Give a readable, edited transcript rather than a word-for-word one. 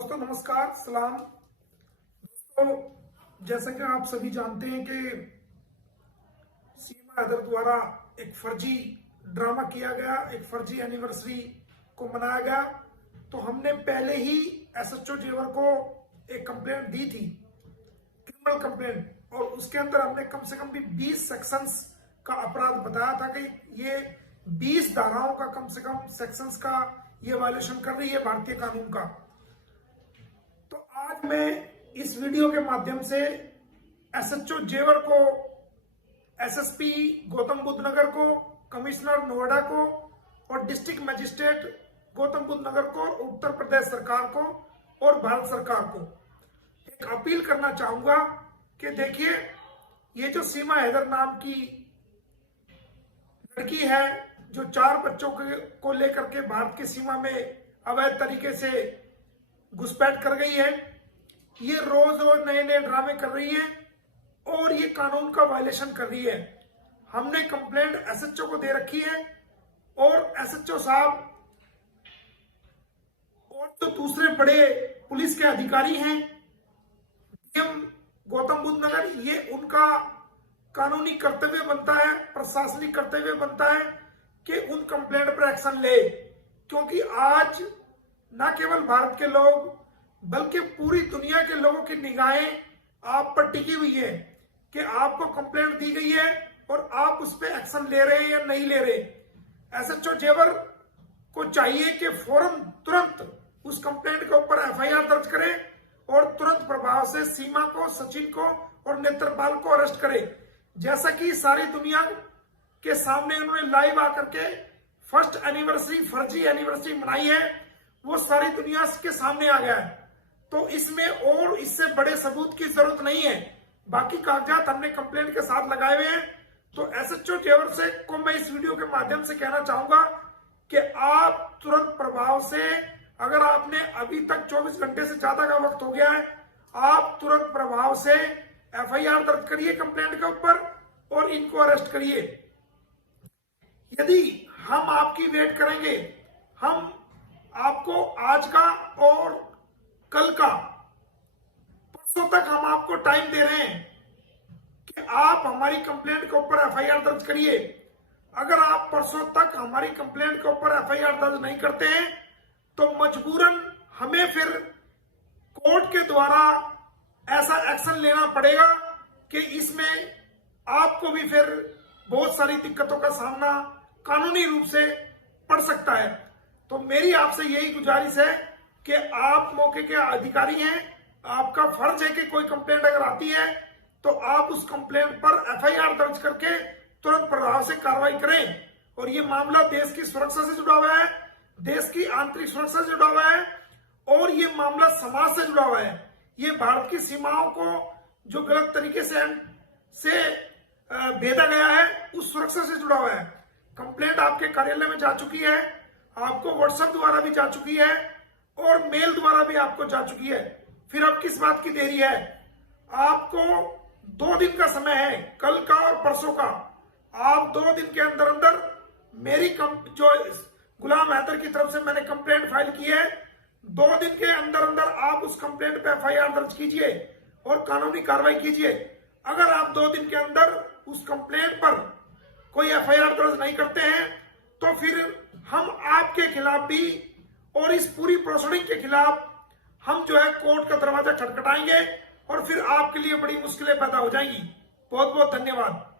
दोस्तों नमस्कार सलाम। दोस्तों जैसा कि आप सभी जानते हैं कि सीमा हैदर द्वारा एक फर्जी ड्रामा किया गया, एक फर्जी एनिवर्सरी को मनाया गया। तो हमने पहले ही एसएचओ जेवर को एक कंप्लेंट दी थी, क्रिमिनल कंप्लेंट, और उसके अंदर हमने कम से कम भी 20 सेक्शंस का अपराध बताया था कि ये 20 धाराओं का कम से कम सेक्शंस का ये वायलेशन कर रही है भारतीय कानून का। तो आज मैं इस वीडियो के माध्यम से एसएचओ जेवर को, एसएसपी गौतम बुद्ध नगर को, कमिश्नर नोएडा को और डिस्ट्रिक्ट मजिस्ट्रेट गौतम बुद्ध नगर को, उत्तर प्रदेश सरकार को और भारत सरकार को एक अपील करना चाहूंगा कि देखिए, ये जो सीमा हैदर नाम की लड़की है जो 4 बच्चों को लेकर के भारत की सीमा में अवैध तरीके से घुसपैठ कर गई है, ये रोज रोज नए नए ड्रामे कर रही है और ये कानून का वायलेशन कर रही है। हमने कंप्लेंट एसएचओ को दे रखी है और एसएचओ साहब और जो दूसरे बड़े पुलिस के अधिकारी हैं, डीएम गौतम बुद्ध नगर, ये उनका कानूनी कर्तव्य बनता है, प्रशासनिक कर्तव्य बनता है कि उन कंप्लेंट पर एक्शन ले, क्योंकि आज न केवल भारत के लोग बल्कि पूरी दुनिया के लोगों की निगाहें आप पर टिकी हुई है कि आपको कंप्लेंट दी गई है और आप उस पर एक्शन ले रहे हैं या नहीं ले रहे। एसएचओ जेवर को चाहिए कि फौरन तुरंत उस कंप्लेंट के ऊपर एफआईआर दर्ज करें और तुरंत प्रभाव से सीमा को, सचिन को और नेत्रपाल को अरेस्ट करे। जैसा कि सारी दुनिया के सामने उन्होंने लाइव आकर के फर्स्ट एनिवर्सरी, फर्जी एनिवर्सरी मनाई है, वो सारी दुनिया के सामने आ गया है। तो इसमें और इससे बड़े सबूत की जरूरत नहीं है। बाकी कागजात हमने कंप्लेंट के साथ लगाए हुए हैं। तो एसएचओ जेवर से को मैं इस वीडियो के माध्यम से कहना चाहूंगा कि आप तुरंत प्रभाव से, अगर आपने अभी तक 24 घंटे से ज्यादा का वक्त हो गया है, आप तुरंत प्रभाव से एफआईआर दर्ज करिए कंप्लेंट के ऊपर और इनको अरेस्ट करिए। यदि हम आपकी वेट करेंगे, हम आपको आज का और कल का, परसों तक हम आपको टाइम दे रहे हैं कि आप हमारी कंप्लेंट के ऊपर एफआईआर दर्ज करिए। अगर आप परसों तक हमारी कंप्लेंट के ऊपर एफआईआर दर्ज नहीं करते हैं तो मजबूरन हमें फिर कोर्ट के द्वारा ऐसा एक्शन लेना पड़ेगा कि इसमें आपको भी फिर बहुत सारी दिक्कतों का सामना कानूनी रूप से पड़ सकता है। तो मेरी आपसे यही गुजारिश है कि आप मौके के अधिकारी हैं, आपका फर्ज है कि कोई कंप्लेंट अगर आती है तो आप उस कंप्लेंट पर एफआईआर दर्ज करके तुरंत प्रभाव से कार्रवाई करें। और ये मामला देश की सुरक्षा से जुड़ा हुआ है, देश की आंतरिक सुरक्षा से जुड़ा हुआ है और ये मामला समाज से जुड़ा हुआ है। ये भारत की सीमाओं को जो गलत तरीके से भेदा गया है उस सुरक्षा से जुड़ा हुआ है। कंप्लेंट आपके कार्यालय में जा चुकी है, आपको व्हाट्सएप द्वारा भी जा चुकी है और मेल द्वारा भी आपको जा चुकी है। फिर अब किस बात की देरी है? आपको 2 दिन का समय है, कल का और परसों का। आप 2 दिन के अंदर अंदर मेरी जो गुलाम हैदर की तरफ से मैंने कंप्लेंट फाइल की है, 2 दिन के अंदर अंदर आप उस कंप्लेंट पे एफआईआर दर्ज कीजिए और कानूनी कार्रवाई कीजिए। अगर आप 2 दिन के अंदर उस कंप्लेंट पर कोई एफआईआर दर्ज नहीं करते हैं तो फिर हम आपके खिलाफ भी और इस पूरी प्रोसीडिंग के खिलाफ हम जो है कोर्ट का दरवाजा खटखटाएंगे और फिर आपके लिए बड़ी मुश्किलें पैदा हो जाएंगी। बहुत बहुत धन्यवाद।